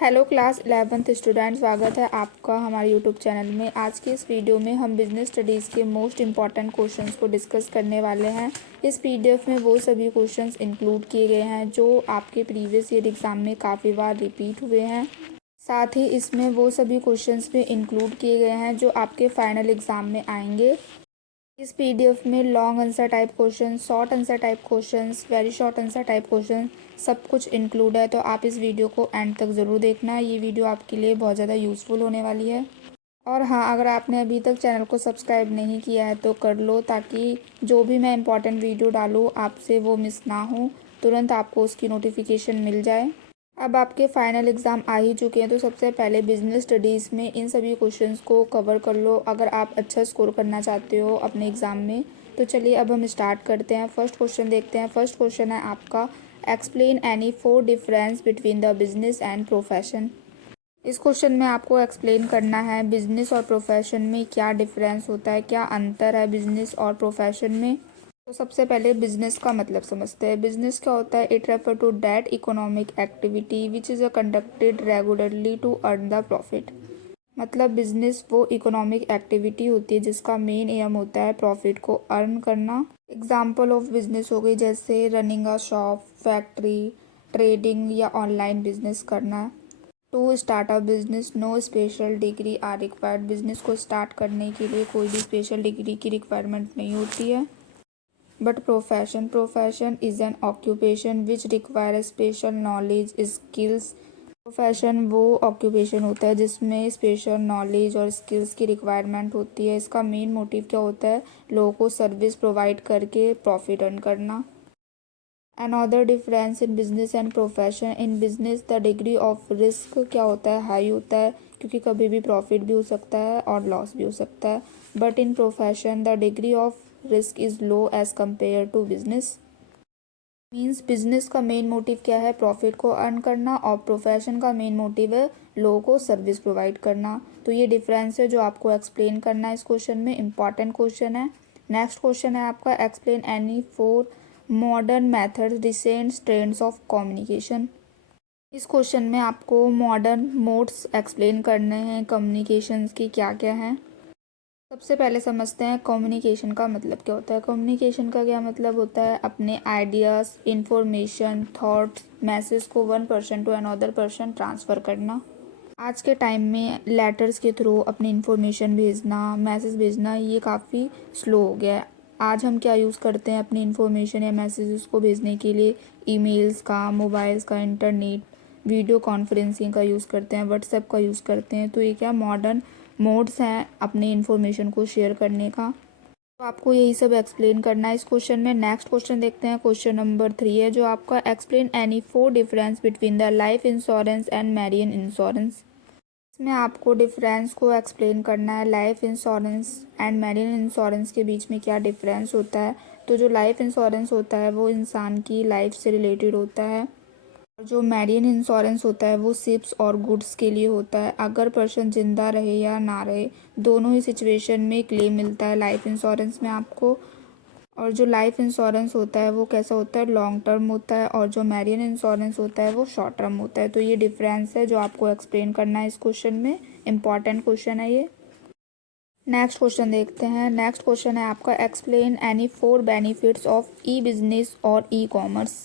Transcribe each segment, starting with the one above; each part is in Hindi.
हेलो क्लास 11th स्टूडेंट, स्वागत है आपका हमारे यूट्यूब चैनल में। आज की इस वीडियो में हम बिजनेस स्टडीज़ के मोस्ट इम्पॉर्टेंट क्वेश्चंस को डिस्कस करने वाले हैं। इस पीडीएफ में वो सभी क्वेश्चंस इंक्लूड किए गए हैं जो आपके प्रीवियस ईयर एग्ज़ाम में काफ़ी बार रिपीट हुए हैं। साथ ही इसमें वो सभी क्वेश्चंस भी इंक्लूड किए गए हैं जो आपके फाइनल एग्ज़ाम में आएंगे। इस पीडीएफ में long answer type question, short answer type questions, very short answer type question सब कुछ इंक्लूड है, तो आप इस वीडियो को एंड तक ज़रूर देखना। ये वीडियो आपके लिए बहुत ज़्यादा यूज़फुल होने वाली है। और हाँ, अगर आपने अभी तक चैनल को सब्सक्राइब नहीं किया है तो कर लो, ताकि जो भी मैं इंपॉर्टेंट वीडियो डालूँ आपसे वो मिस ना हो, तुरंत आपको उसकी नोटिफिकेशन मिल जाए। अब आपके फाइनल एग्ज़ाम आ ही चुके हैं, तो सबसे पहले बिजनेस स्टडीज़ में इन सभी क्वेश्चंस को कवर कर लो अगर आप अच्छा स्कोर करना चाहते हो अपने एग्ज़ाम में। तो चलिए अब हम स्टार्ट करते हैं। फर्स्ट क्वेश्चन देखते हैं। फर्स्ट क्वेश्चन है आपका, explain any 4 difference between the business and profession. इस क्वेश्चन में आपको एक्सप्लेन करना है बिजनेस और प्रोफेशन में क्या डिफरेंस होता है, क्या अंतर है बिजनेस और प्रोफेशन में। तो सबसे पहले बिजनेस का मतलब समझते हैं। बिजनेस क्या होता है? It refer to that economic activity which is conducted regularly to earn the profit. मतलब बिजनेस वो इकोनॉमिक एक्टिविटी होती है जिसका मेन एम होता है प्रॉफिट को अर्न करना। एग्जाम्पल ऑफ बिजनेस हो गई जैसे running a shop, factory, trading या ऑनलाइन बिजनेस करना। To start a business no special degree are required. Business को स्टार्ट करने के लिए कोई भी स्पेशल डिग्री की रिक्वायरमेंट नहीं होती है। But profession is an occupation which require special knowledge skills. Profession वो ऑक्यूपेशन होता है जिसमें स्पेशल नॉलेज और स्किल्स की रिक्वायरमेंट होती है। इसका मेन मोटिव क्या होता है? लोगों को सर्विस प्रोवाइड करके प्रॉफिट अर्न करना। Another difference in business and profession, in business the degree of risk क्या होता है? हाई होता है, क्योंकि कभी भी प्रॉफिट भी हो सकता है और लॉस भी हो सकता है। But in profession the degree of risk is low as compare to business. Means business का मेन मोटिव क्या है? प्रॉफिट को अर्न करना, और प्रोफेशन का मेन मोटिव है लोगों को सर्विस प्रोवाइड करना। तो ये डिफरेंस है जो आपको एक्सप्लेन करना है इस क्वेश्चन में। इंपॉर्टेंट क्वेश्चन है। नेक्स्ट क्वेश्चन है आपका, explain any 4 modern methods recent trends of communication. इस क्वेश्चन में आपको मॉडर्न मोड्स एक्सप्लेन करने हैं कम्युनिकेशंस की क्या क्या हैं। सबसे पहले समझते हैं कम्युनिकेशन का मतलब क्या होता है। कम्युनिकेशन का क्या मतलब होता है? अपने आइडियाज़, इंफॉर्मेशन, थॉट्स, मैसेज को one person to another person transfer करना। आज के टाइम में लेटर्स के थ्रू अपनी इंफॉर्मेशन भेजना, मैसेज भेजना, ये काफ़ी स्लो हो गया है। आज हम क्या यूज़ करते हैं अपनी इंफॉर्मेशन या मैसेजेस को भेजने के लिए? ईमेल्स का, मोबाइल्स का, इंटरनेट, वीडियो कॉन्फ्रेंसिंग का यूज़ करते हैं, व्हाट्सएप का यूज़ करते हैं। तो ये क्या मॉडर्न मोड्स हैं अपने इन्फॉर्मेशन को शेयर करने का। तो आपको यही सब एक्सप्लेन करना है इस क्वेश्चन में। नेक्स्ट क्वेश्चन देखते हैं। क्वेश्चन नंबर 3 है जो आपका, explain any 4 difference between the life insurance and marine insurance. इसमें आपको डिफरेंस को एक्सप्लेन करना है। Life insurance and marine insurance के बीच में क्या डिफरेंस होता है। तो जो लाइफ इंश्योरेंस होता है वो इंसान की लाइफ से रिलेटेड होता है, जो मैरिन इंश्योरेंस होता है वो शिप्स और गुड्स के लिए होता है। अगर पर्सन जिंदा रहे या ना रहे, दोनों ही सिचुएशन में क्लेम मिलता है लाइफ इंश्योरेंस में आपको। और जो लाइफ इंश्योरेंस होता है वो कैसा होता है? लॉन्ग टर्म होता है, और जो मैरिन इंश्योरेंस होता है वो शॉर्ट टर्म होता है। तो ये डिफरेंस है जो आपको एक्सप्लेन करना है इस क्वेश्चन में। इंपॉर्टेंट क्वेश्चन है ये। नेक्स्ट क्वेश्चन देखते हैं। नेक्स्ट क्वेश्चन है आपका, explain any 4 benefits of E business और ई कॉमर्स।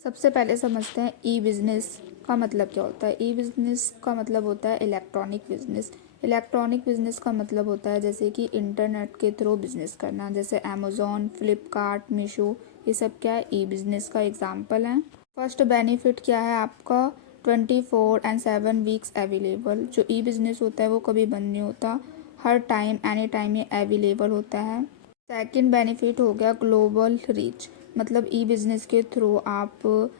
सबसे पहले समझते हैं ई बिज़नेस का मतलब क्या होता है। ई बिज़नेस का मतलब होता है इलेक्ट्रॉनिक बिज़नेस। इलेक्ट्रॉनिक बिज़नेस का मतलब होता है जैसे कि इंटरनेट के थ्रू बिज़नेस करना, जैसे अमेज़ॉन, फ्लिपकार्ट, मीशो, ये सब क्या है? ई बिज़नेस का एग्जाम्पल हैं। फर्स्ट बेनिफिट क्या है आपका? 24/7 अवेलेबल। जो ई बिज़नेस होता है वो कभी बंद नहीं होता, हर टाइम एनी टाइम ये अवेलेबल होता है। सेकंड बेनिफिट हो गया ग्लोबल रीच। मतलब ई बिज़नेस के थ्रू आप,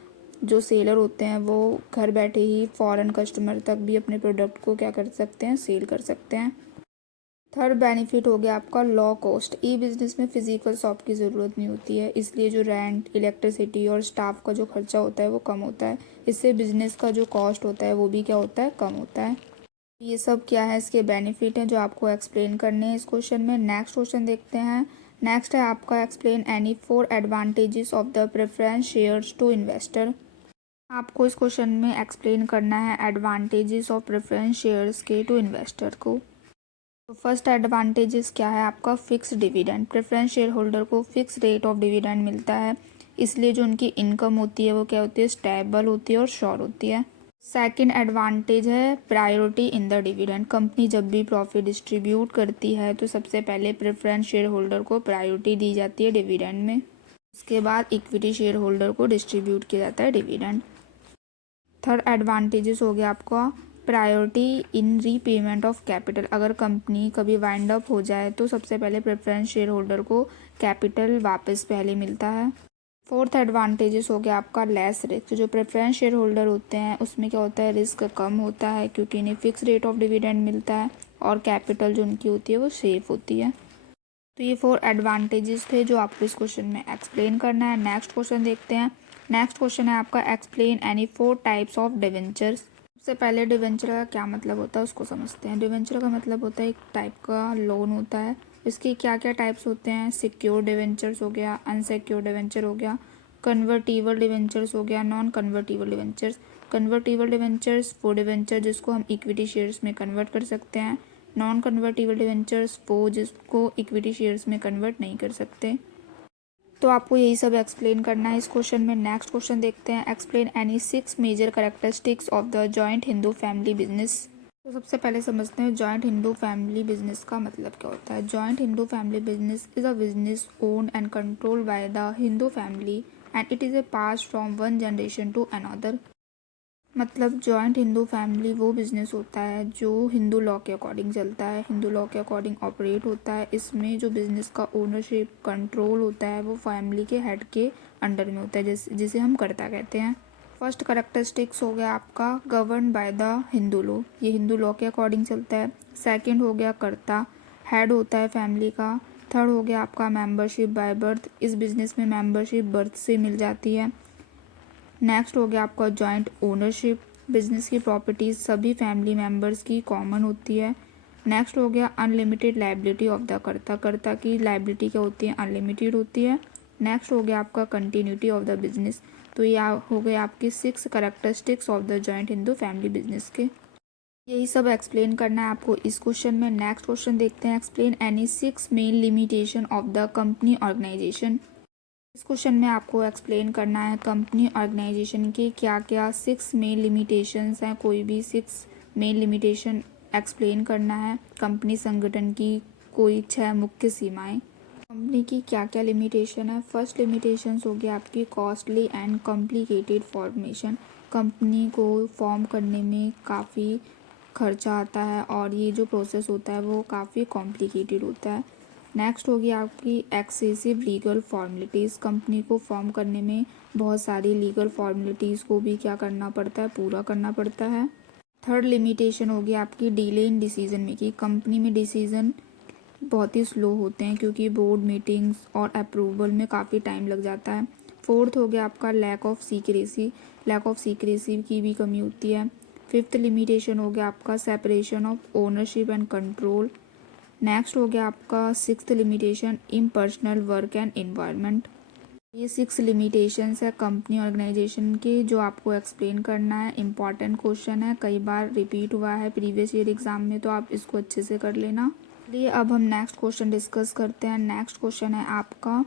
जो सेलर होते हैं वो घर बैठे ही फॉरेन कस्टमर तक भी अपने प्रोडक्ट को क्या कर सकते हैं? सेल कर सकते हैं। थर्ड बेनिफिट हो गया आपका लो कॉस्ट। ई बिज़नेस में फ़िज़िकल शॉप की ज़रूरत नहीं होती है, इसलिए जो रेंट, इलेक्ट्रिसिटी और स्टाफ का जो खर्चा होता है वो कम होता है। इससे बिज़नेस का जो कॉस्ट होता है वो भी क्या होता है? कम होता है। ये सब क्या है? इसके बेनिफिट हैं जो आपको एक्सप्लेन करने हैं इस क्वेश्चन में। नेक्स्ट क्वेश्चन देखते हैं। नेक्स्ट है आपका, explain any 4 advantages of the preference shares to investor. आपको इस क्वेश्चन में एक्सप्लेन करना है एडवांटेजेस ऑफ प्रेफरेंस शेयर्स के टू इन्वेस्टर को। तो फर्स्ट एडवांटेजेस क्या है आपका, fix dividend. Preference shareholder को फिक्स रेट ऑफ डिविडेंड मिलता है, इसलिए जो उनकी इनकम होती है वो क्या होती है, स्टेबल होती है और श्योर होती है। सेकंड एडवांटेज है priority in the dividend. Company जब भी प्रॉफिट डिस्ट्रीब्यूट करती है तो सबसे पहले प्रेफरेंस शेयर होल्डर को प्रायोरिटी दी जाती है डिविडेंड में, उसके बाद इक्विटी शेयर होल्डर को डिस्ट्रीब्यूट किया जाता है डिविडेंड। थर्ड एडवांटेजेस हो गया आपका priority in repayment of capital. अगर कंपनी कभी वाइंड अप हो जाए तो सबसे पहले प्रेफरेंस शेयर होल्डर को कैपिटल वापस पहले मिलता है। फोर्थ एडवांटेजेस हो गया आपका लेस रिस्क। जो प्रेफरेंस शेयर होल्डर होते हैं उसमें क्या होता है, रिस्क कम होता है क्योंकि इन्हें फिक्स रेट ऑफ डिविडेंड मिलता है और कैपिटल जो उनकी होती है वो सेफ होती है। तो ये 4 एडवांटेजेस थे जो आपको इस क्वेश्चन में एक्सप्लेन करना है। नेक्स्ट क्वेश्चन देखते हैं। नेक्स्ट क्वेश्चन है आपका explain any 4 types of debentures. सबसे पहले डिवेंचर का क्या मतलब होता है उसको समझते हैं। डिवेंचर का मतलब होता है एक टाइप का लोन होता है। इसके क्या क्या टाइप्स होते हैं, सिक्योर डिवेंचर्स हो गया, अनसिक्योर डिवेंचर हो गया, कन्वर्टिबल डिवेंचर्स हो गया, non convertible debentures. Convertible debentures वो डिवेंचर जिसको हम इक्विटी शेयर्स में कन्वर्ट कर सकते हैं। नॉन कन्वर्टिबल डिवेंचर्स वो जिसको इक्विटी शेयर्स में कन्वर्ट नहीं कर सकते। तो आपको यही सब एक्सप्लेन करना है इस क्वेश्चन में। नेक्स्ट क्वेश्चन देखते हैं। Explain any 6 major characteristics of the joint Hindu family business. तो सबसे पहले समझते हैं जॉइंट हिंदू फैमिली बिजनेस का मतलब क्या होता है। Joint Hindu family business is a business owned and controlled by the Hindu family and it is a pass from one generation to another. मतलब जॉइंट हिंदू फैमिली वो बिज़नेस होता है जो हिंदू लॉ के अकॉर्डिंग चलता है, हिंदू लॉ के अकॉर्डिंग ऑपरेट होता है। इसमें जो बिज़नेस का ओनरशिप कंट्रोल होता है वो फैमिली के हेड के अंडर में होता है, जिसे हम कर्ता कहते हैं। फर्स्ट करेक्टरिस्टिक्स हो गया आपका govern by the Hindu law, ये हिंदू लॉ के अकॉर्डिंग चलता है। सेकेंड हो गया कर्ता, हेड होता है फैमिली का। थर्ड हो गया आपका मेंबरशिप बाय बर्थ, इस बिज़नेस में मेंबरशिप बर्थ से मिल जाती है। नेक्स्ट हो गया आपका जॉइंट ओनरशिप, बिजनेस की प्रॉपर्टीज सभी फैमिली मेम्बर्स की कॉमन होती है। नेक्स्ट हो गया अनलिमिटेड लाइबिलिटी ऑफ द कर्ता, कर्ता की लाइबिलिटी क्या होती है, अनलिमिटेड होती है। नेक्स्ट हो गया आपका कंटिन्यूटी ऑफ द बिजनेस। तो ये हो गए आपकी 6 characteristics of the joint Hindu family business के। यही सब एक्सप्लेन करना है आपको इस क्वेश्चन में। नेक्स्ट क्वेश्चन देखते हैं। Explain any 6 main limitation of the company organisation. इस क्वेश्चन में आपको एक्सप्लेन करना है कंपनी ऑर्गेनाइजेशन के क्या क्या 6 मेन लिमिटेशंस हैं। कोई भी 6 मेन लिमिटेशन एक्सप्लेन करना है। कंपनी संगठन की कोई 6 मुख्य सीमाएं। कंपनी की क्या क्या लिमिटेशन है। फर्स्ट लिमिटेशंस होगी आपकी costly and complicated formation. Company को फॉर्म करने में काफ़ी खर्चा आता है और ये जो प्रोसेस होता है वो काफ़ी कॉम्प्लिकेटेड होता है। नेक्स्ट होगी आपकी एक्सेसिव लीगल फॉर्मेलिटीज़। कंपनी को फॉर्म करने में बहुत सारी लीगल फॉर्मेलिटीज़ को भी क्या करना पड़ता है, पूरा करना पड़ता है। थर्ड लिमिटेशन होगी आपकी delay in decision making. Company में डिसीजन बहुत ही स्लो होते हैं क्योंकि बोर्ड मीटिंग्स और अप्रूवल में काफ़ी टाइम लग जाता है। फोर्थ हो गया आपका lack of secrecy, lack of secrecy की भी कमी होती है। फिफ्थ लिमिटेशन हो गया आपका separation of ownership and control. Next हो गया आपका sixth limitation impersonal work and environment. ये 6 लिमिटेशंस है कंपनी ऑर्गेनाइजेशन के जो आपको एक्सप्लेन करना है। इम्पॉर्टेंट क्वेश्चन है, कई बार रिपीट हुआ है प्रीवियस ईयर एग्जाम में, तो आप इसको अच्छे से कर लेना। चलिए अब हम नेक्स्ट क्वेश्चन डिस्कस करते हैं। नेक्स्ट क्वेश्चन है आपका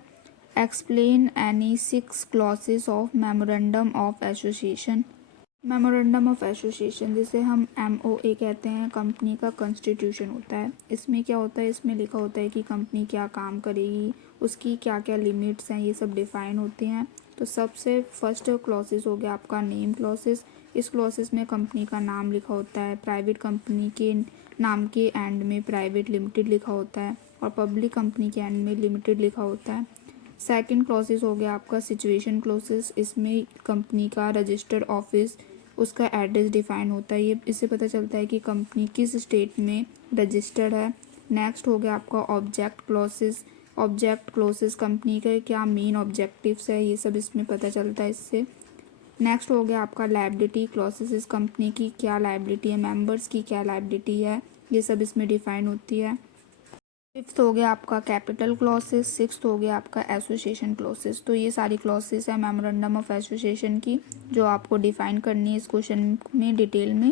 explain any 6 clauses of memorandum of association. Memorandum of association जिसे हम MOA कहते हैं, कंपनी का कॉन्स्टिट्यूशन होता है। इसमें क्या होता है, इसमें लिखा होता है कि कंपनी क्या काम करेगी, उसकी क्या क्या लिमिट्स हैं, ये सब डिफाइन होते हैं। तो सबसे फर्स्ट क्लॉसेस हो गया आपका नेम क्लॉसेस। इस क्लॉसेस में कंपनी का नाम लिखा होता है। प्राइवेट कंपनी के नाम के एंड में प्राइवेट लिमिटेड लिखा होता है और पब्लिक कंपनी के एंड में लिमिटेड लिखा होता है। सेकंड क्लॉसेस हो गया आपका सिचुएशन क्लॉसेस। इसमें कंपनी का रजिस्टर्ड ऑफिस, उसका एड्रेस डिफाइन होता है। ये इससे पता चलता है कि कंपनी किस स्टेट में रजिस्टर्ड है। नेक्स्ट हो गया आपका object clauses. Object clauses company के क्या मेन ऑब्जेक्टिव्स है, ये सब इसमें पता चलता है इससे। नेक्स्ट हो गया आपका लायबिलिटी क्लॉसेस। इस कंपनी की क्या लायबिलिटी है, मेंबर्स की क्या लायबिलिटी है, ये सब इसमें डिफाइन होती है। फिफ्थ हो गया आपका कैपिटल क्लॉसेस, सिक्स्थ हो गया आपका एसोसिएशन क्लॉसेस। तो ये सारी क्लॉसेस है मेमोरेंडम ऑफ एसोसिएशन की, जो आपको डिफाइन करनी है इस क्वेश्चन में डिटेल में।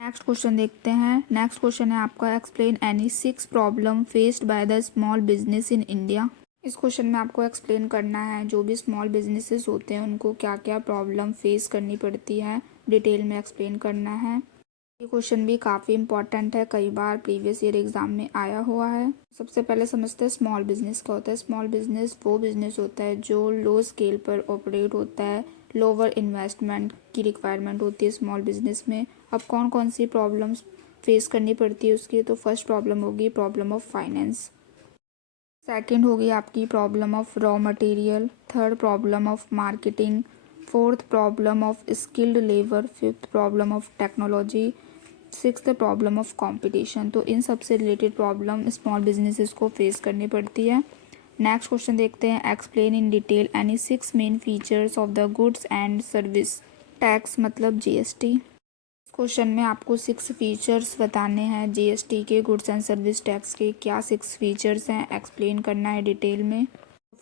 नेक्स्ट क्वेश्चन देखते हैं। नेक्स्ट क्वेश्चन है आपका explain any 6 problem faced by the small business in India. इस क्वेश्चन में आपको एक्सप्लेन करना है जो भी स्मॉल बिजनेसेस होते हैं उनको क्या क्या प्रॉब्लम फेस करनी पड़ती है, डिटेल में एक्सप्लेन करना है। ये क्वेश्चन भी काफ़ी इंपॉर्टेंट है, कई बार प्रीवियस ईयर एग्जाम में आया हुआ है। सबसे पहले समझते हैं स्मॉल बिजनेस क्या होता है। स्मॉल बिजनेस वो बिजनेस होता है जो लो स्केल पर ऑपरेट होता है, लोअर इन्वेस्टमेंट की रिक्वायरमेंट होती है स्मॉल बिजनेस में। अब कौन कौन सी प्रॉब्लम्स फेस करनी पड़ती है उसकी, तो फर्स्ट प्रॉब्लम होगी प्रॉब्लम ऑफ फाइनेंस, सेकंड होगी आपकी problem of raw material, third problem of marketing, fourth problem of skilled labour, fifth problem of technology, sixth problem of competition. तो इन सब से रिलेटेड प्रॉब्लम स्मॉल बिजनेसेस को फेस करनी पड़ती है। नेक्स्ट क्वेश्चन देखते हैं। Explain in detail any 6 main features of the goods and service tax मतलब जीएसटी। क्वेश्चन में आपको 6 फीचर्स बताने हैं जीएसटी के, गुड्स एंड सर्विस टैक्स के। क्या 6 फीचर्स हैं एक्सप्लेन करना है डिटेल में।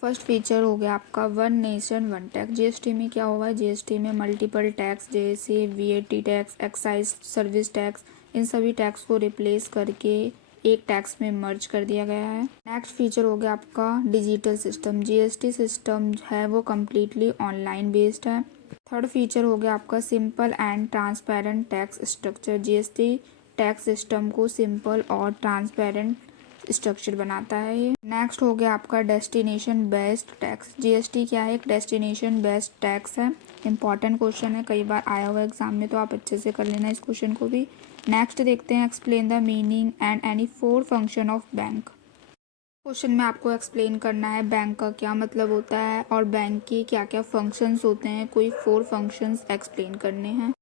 फर्स्ट फीचर हो गया आपका one nation one tax. GST में क्या होगा, जीएसटी में मल्टीपल टैक्स जैसे VAT tax, excise, service tax, इन सभी टैक्स को रिप्लेस करके एक टैक्स में मर्ज कर दिया गया है। नेक्स्ट फीचर हो गया आपका डिजिटल सिस्टम। जीएसटी सिस्टम है वो कम्प्लीटली ऑनलाइन बेस्ड है। थर्ड फीचर हो गया आपका simple and transparent tax structure. GST tax system को सिंपल और ट्रांसपेरेंट स्ट्रक्चर बनाता है ये। नेक्स्ट हो गया आपका डेस्टिनेशन बेस्ड टैक्स। जीएसटी क्या है, एक डेस्टिनेशन बेस्ड टैक्स है। इंपॉर्टेंट क्वेश्चन है, कई बार आया हुआ एग्जाम में, तो आप अच्छे से कर लेना इस क्वेश्चन को भी। नेक्स्ट देखते हैं explain the meaning and any 4 function of bank. Question में आपको एक्सप्लेन करना है बैंक का क्या मतलब होता है और बैंक की क्या क्या फंक्शंस होते हैं, कोई 4 फंक्शंस एक्सप्लेन करने हैं।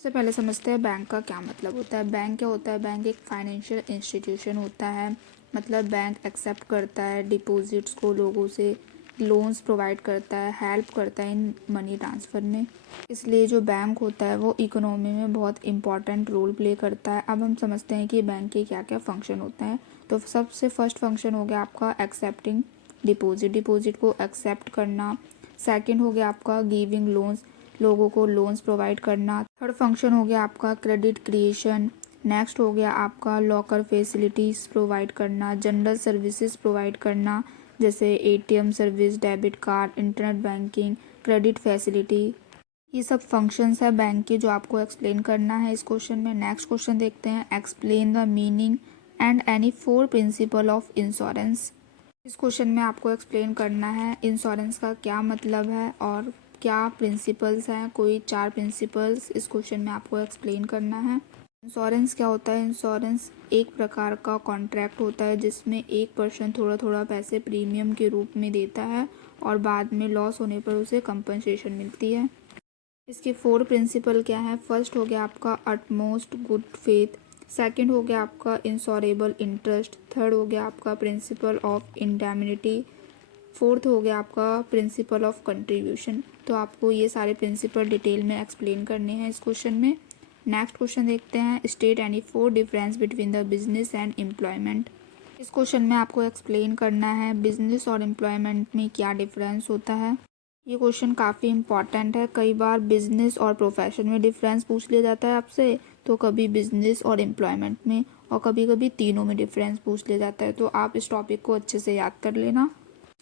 सबसे पहले समझते हैं बैंक का क्या मतलब होता है। बैंक क्या होता है, बैंक एक फाइनेंशियल इंस्टीट्यूशन होता है। मतलब बैंक एक्सेप्ट करता है डिपॉजिट्स को लोगों से, लोन्स प्रोवाइड करता है, हेल्प करता है इन मनी ट्रांसफ़र में। इसलिए जो बैंक होता है वो इकोनॉमी में बहुत इंपॉर्टेंट रोल प्ले करता है। अब हम समझते हैं कि बैंक के क्या क्या फंक्शन होते हैं। तो सबसे फर्स्ट फंक्शन हो गया आपका एक्सेप्टिंग डिपॉजिट, डिपॉजिट को एक्सेप्ट करना। सेकंड हो गया आपका गिविंग लोन्स, लोगों को लोन्स प्रोवाइड करना। थर्ड फंक्शन हो गया आपका क्रेडिट क्रिएशन। नेक्स्ट हो गया आपका लॉकर फैसिलिटीज़ प्रोवाइड करना, जनरल सर्विसेज प्रोवाइड करना जैसे ATM service, debit card, internet banking, credit facility. ये सब फंक्शंस है बैंक के जो आपको एक्सप्लेन करना है इस क्वेश्चन में। नेक्स्ट क्वेश्चन देखते हैं। Explain the meaning and any 4 principle of insurance. इस क्वेश्चन में आपको एक्सप्लेन करना है इंश्योरेंस का क्या मतलब है और क्या प्रिंसिपल्स हैं, कोई 4 प्रिंसिपल्स इस क्वेश्चन में आपको एक्सप्लेन करना है। इंश्योरेंस क्या होता है, इंश्योरेंस एक प्रकार का कॉन्ट्रैक्ट होता है जिसमें एक पर्सन थोड़ा थोड़ा पैसे प्रीमियम के रूप में देता है और बाद में लॉस होने पर उसे कंपनसेशन मिलती है। इसके 4 प्रिंसिपल क्या है। फर्स्ट हो गया आपका अटमोस्ट गुड फेथ, सेकंड हो गया आपका इंश्योरेबल इंटरेस्ट, थर्ड हो गया आपका प्रिंसिपल ऑफ इंडेमनिटी, फोर्थ हो गया आपका प्रिंसिपल ऑफ कंट्रीब्यूशन। तो आपको ये सारे प्रिंसिपल डिटेल में एक्सप्लेन करने हैं इस क्वेश्चन में। नेक्स्ट क्वेश्चन देखते हैं। State any 4 difference between the business and employment. इस क्वेश्चन में आपको एक्सप्लेन करना है बिजनेस और एम्प्लॉयमेंट में क्या डिफरेंस होता है। ये क्वेश्चन काफ़ी इंपॉर्टेंट है, कई बार बिजनेस और प्रोफेशन में डिफरेंस पूछ लिया जाता है आपसे, तो कभी बिजनेस और एम्प्लॉयमेंट में, और कभी कभी तीनों में डिफरेंस पूछ लिया जाता है। तो आप इस टॉपिक को अच्छे से याद कर लेना।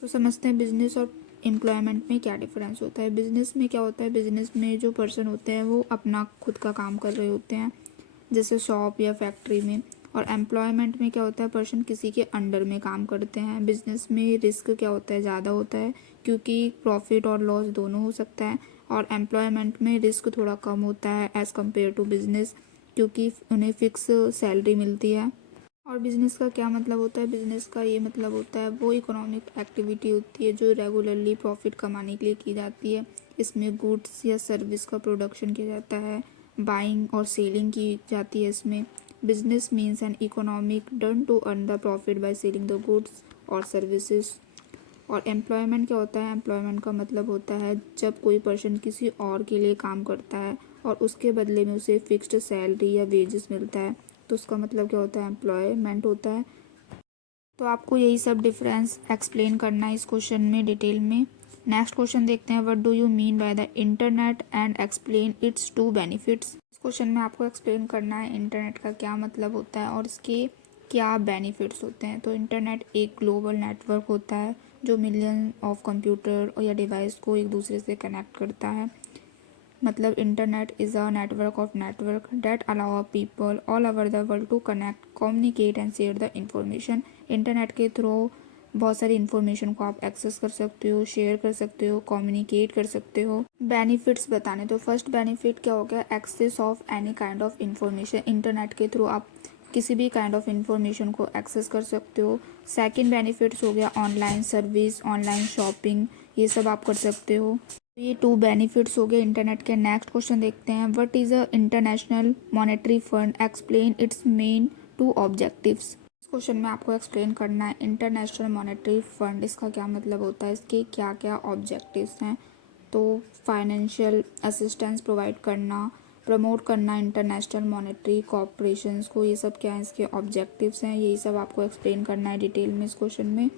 तो समझते हैं बिजनेस और एम्प्लॉयमेंट में क्या डिफरेंस होता है। बिजनेस में क्या होता है, बिजनेस में जो पर्सन होते हैं वो अपना खुद का काम कर रहे होते हैं जैसे शॉप या फैक्ट्री में। और एम्प्लॉयमेंट में क्या होता है, पर्सन किसी के अंडर में काम करते हैं। बिजनेस में रिस्क क्या होता है, ज़्यादा होता है क्योंकि प्रॉफिट और लॉस दोनों हो सकता है। और एम्प्लॉयमेंट में रिस्क थोड़ा कम होता है एज़ कम्पेयर टू बिजनेस, क्योंकि उन्हें फिक्स सैलरी मिलती है। और बिज़नेस का क्या मतलब होता है, बिज़नेस का ये मतलब होता है वो इकोनॉमिक एक्टिविटी होती है जो रेगुलरली प्रॉफिट कमाने के लिए की जाती है। इसमें गुड्स या सर्विस का प्रोडक्शन किया जाता है, बाइंग और सेलिंग की जाती है इसमें। Business means an economic done to earn the profit by selling the goods और सर्विसेज। और एम्प्लॉयमेंट क्या होता है, एम्प्लॉयमेंट का मतलब होता है जब कोई पर्सन किसी और के लिए काम करता है और उसके बदले में उसे फिक्स्ड सैलरी या वेजेस मिलता है, तो उसका मतलब क्या होता है, एम्प्लॉयमेंट होता है। तो आपको यही सब डिफरेंस एक्सप्लेन करना है इस क्वेश्चन में डिटेल में। नेक्स्ट क्वेश्चन देखते हैं, what do you mean by the internet and explain its two benefits. इस क्वेश्चन में आपको एक्सप्लेन करना है इंटरनेट का क्या मतलब होता है और इसके क्या बेनिफिट्स होते हैं। तो इंटरनेट एक ग्लोबल नेटवर्क होता है जो मिलियन ऑफ कंप्यूटर या डिवाइस को एक दूसरे से कनेक्ट करता है। मतलब internet is a network of network that allow people all over the world to connect, communicate and share the information. Internet के थ्रू बहुत सारी इन्फॉर्मेशन को आप एक्सेस कर सकते हो, शेयर कर सकते हो, कम्युनिकेट कर सकते हो। बेनिफिट्स बताने तो फर्स्ट बेनिफिट क्या हो गया, access of any kind of information. Internet के थ्रू आप किसी भी काइंड ऑफ इंफॉर्मेशन को एक्सेस कर सकते हो। सेकंड बेनिफिट्स हो गया ऑनलाइन सर्विस, ऑनलाइन शॉपिंग, ये सब आप कर सकते हो। ये 2 बेनिफिट्स हो गए इंटरनेट के। नेक्स्ट क्वेश्चन देखते हैं, what is a international monetary fund, explain it's main 2 objectives. इस क्वेश्चन में आपको एक्सप्लेन करना है इंटरनेशनल मॉनेटरी फंड इसका क्या मतलब होता है, इसके क्या क्या ऑब्जेक्टिव्स हैं। तो फाइनेंशियल असिस्टेंस प्रोवाइड करना, प्रमोट करना इंटरनेशनल मॉनेटरी कॉपरेशंस को, ये सब क्या है इसके ऑब्जेक्टिव्स हैं, यही सब आपको एक्सप्लेन करना है डिटेल में इस क्वेश्चन में।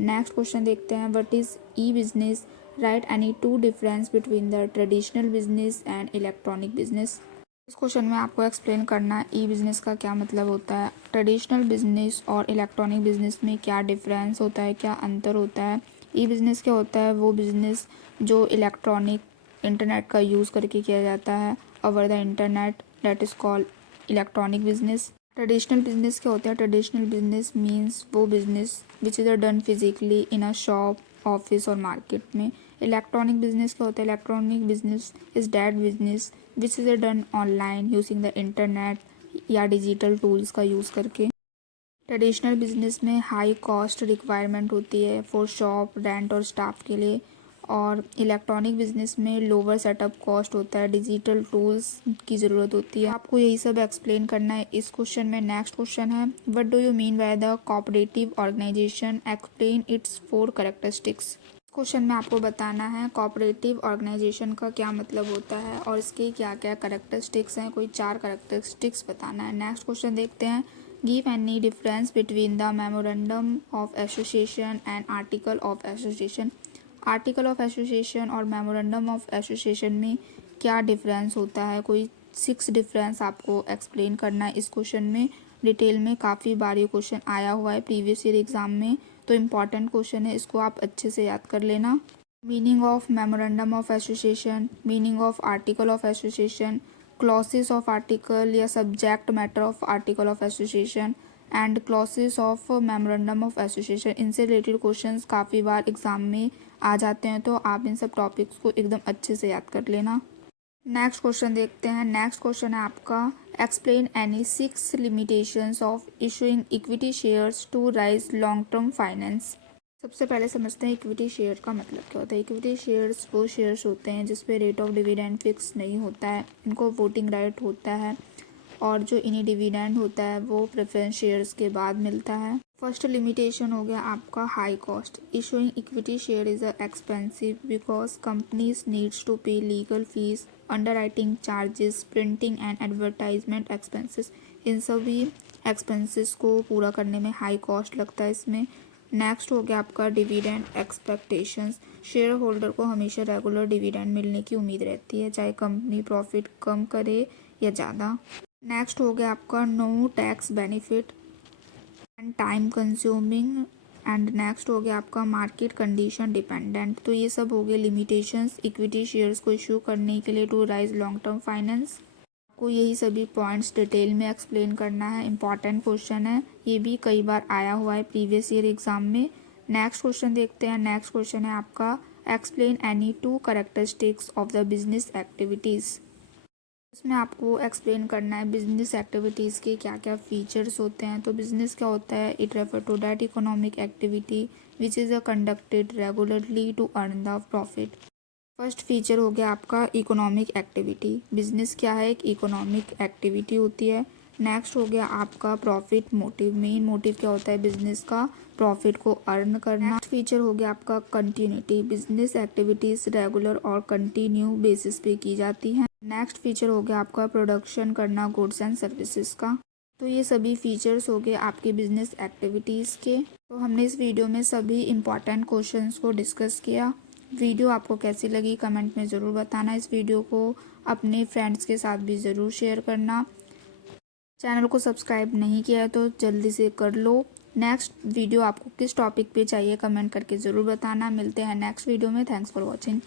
नेक्स्ट क्वेश्चन देखते हैं, what is E business, right any 2 difference between the traditional business and electronic business. इस क्वेश्चन में आपको एक्सप्लेन करना है ई बिजनेस का क्या मतलब होता है, ट्रेडिशनल बिजनेस और इलेक्ट्रॉनिक बिजनेस में क्या डिफरेंस होता है, क्या अंतर होता है। ई बिजनेस क्या होता है, वो बिजनेस जो इलेक्ट्रॉनिक इंटरनेट का यूज़ करके किया जाता है over the internet, that is called electronic business. Traditional business क्या होता है, ट्रेडिशनल बिजनेस मीन्स वो business which is done physically in a shop, office और मार्केट में। इलेक्ट्रॉनिक बिजनेस क्या होता है, electronic business is that business which is done online using the internet या डिजिटल टूल्स का यूज़ करके। ट्रेडिशनल बिजनेस में हाई कॉस्ट रिक्वायरमेंट होती है फॉर शॉप, रेंट और स्टाफ के लिए, और इलेक्ट्रॉनिक बिजनेस में लोअर सेटअप कॉस्ट होता है, डिजिटल टूल्स की ज़रूरत होती है। आपको यही सब एक्सप्लेन करना है इस क्वेश्चन में। नेक्स्ट क्वेश्चन है, what do you mean by the cooperative organisation, explain its 4 characteristics. Question में आपको बताना है कोऑपरेटिव ऑर्गेनाइजेशन का क्या मतलब होता है और इसके क्या क्या कैरेक्टरिस्टिक्स हैं, कोई 4 कैरेक्टरिस्टिक्स बताना है। नेक्स्ट क्वेश्चन देखते हैं, give any difference between the memorandum of association and article of association. Article of association और मेमोरेंडम ऑफ एसोसिएशन में क्या डिफरेंस होता है, कोई 6 डिफरेंस आपको एक्सप्लेन करना है इस क्वेश्चन में डिटेल में। काफ़ी बार ये क्वेश्चन आया हुआ है प्रीवियस ईयर एग्जाम में, तो इम्पॉर्टेंट क्वेश्चन है, इसको आप अच्छे से याद कर लेना। Meaning of memorandum of association, meaning of article of association, clauses of article या subject matter of article of association and clauses of memorandum of association. इनसे रिलेटेड क्वेश्चंस काफ़ी बार एग्जाम में आ जाते हैं, तो आप इन सब टॉपिक्स को एकदम अच्छे से याद कर लेना। नेक्स्ट क्वेश्चन देखते हैं। नेक्स्ट क्वेश्चन है आपका, explain any 6 limitations of issuing equity shares to raise long term finance. सबसे पहले समझते हैं इक्विटी शेयर का मतलब क्या होता है। इक्विटी शेयर्स वो शेयर्स होते हैं जिसपे रेट ऑफ डिविडेंड फिक्स नहीं होता है, इनको वोटिंग राइट होता है और जो इन्हें डिविडेंड होता है वो प्रेफरेंस शेयर्स के बाद मिलता है। फर्स्ट लिमिटेशन हो गया आपका high cost. Issuing equity share is expensive because companies needs to pay legal fees, underwriting charges, printing and advertisement expenses. इन सभी एक्सपेंसेस को पूरा करने में हाई कॉस्ट लगता है इसमें। नेक्स्ट हो गया आपका डिविडेंड एक्सपेक्टेशंस। शेयर होल्डर को हमेशा रेगुलर डिविडेंड मिलने की उम्मीद रहती है, चाहे कंपनी प्रॉफिट कम करे या ज़्यादा। नेक्स्ट हो गया आपका no tax benefit and time consuming, and next हो गया आपका मार्केट कंडीशन डिपेंडेंट। तो ये सब हो गए लिमिटेशंस इक्विटी शेयर्स को इशू करने के लिए to raise long term finance. आपको यही सभी पॉइंट्स डिटेल में एक्सप्लेन करना है, इंपॉर्टेंट क्वेश्चन है, ये भी कई बार आया हुआ है प्रीवियस ईयर एग्जाम में। नेक्स्ट क्वेश्चन देखते हैं। नेक्स्ट क्वेश्चन है आपका, explain any 2 characteristics of the business activities. इसमें आपको एक्सप्लेन करना है बिजनेस एक्टिविटीज़ के क्या क्या फीचर्स होते हैं। तो बिजनेस क्या होता है, it refer to that economic activity which is conducted regularly to earn the profit. First feature हो गया आपका इकोनॉमिक एक्टिविटी। बिजनेस क्या है, एक इकोनॉमिक एक्टिविटी होती है। नेक्स्ट हो गया आपका प्रॉफिट मोटिव। मेन मोटिव क्या होता है बिजनेस का, प्रॉफिट को अर्न करना। नेक्स्ट फीचर हो गया आपका कंटिन्यूटी। बिजनेस एक्टिविटीज रेगुलर और कंटिन्यू बेसिस पे की जाती हैं। नेक्स्ट फीचर हो गया आपका प्रोडक्शन करना गुड्स एंड सर्विसेज का। तो ये सभी फीचर्स हो गए आपके बिजनेस एक्टिविटीज़ के। तो हमने इस वीडियो में सभी इम्पॉर्टेंट क्वेश्चंस को डिस्कस किया। वीडियो आपको कैसी लगी कमेंट में ज़रूर बताना। इस वीडियो को अपने फ्रेंड्स के साथ भी ज़रूर शेयर करना। चैनल को सब्सक्राइब नहीं किया है तो जल्दी से कर लो। नेक्स्ट वीडियो आपको किस टॉपिक पे चाहिए कमेंट करके ज़रूर बताना। मिलते हैं नेक्स्ट वीडियो में। Thanks for watching.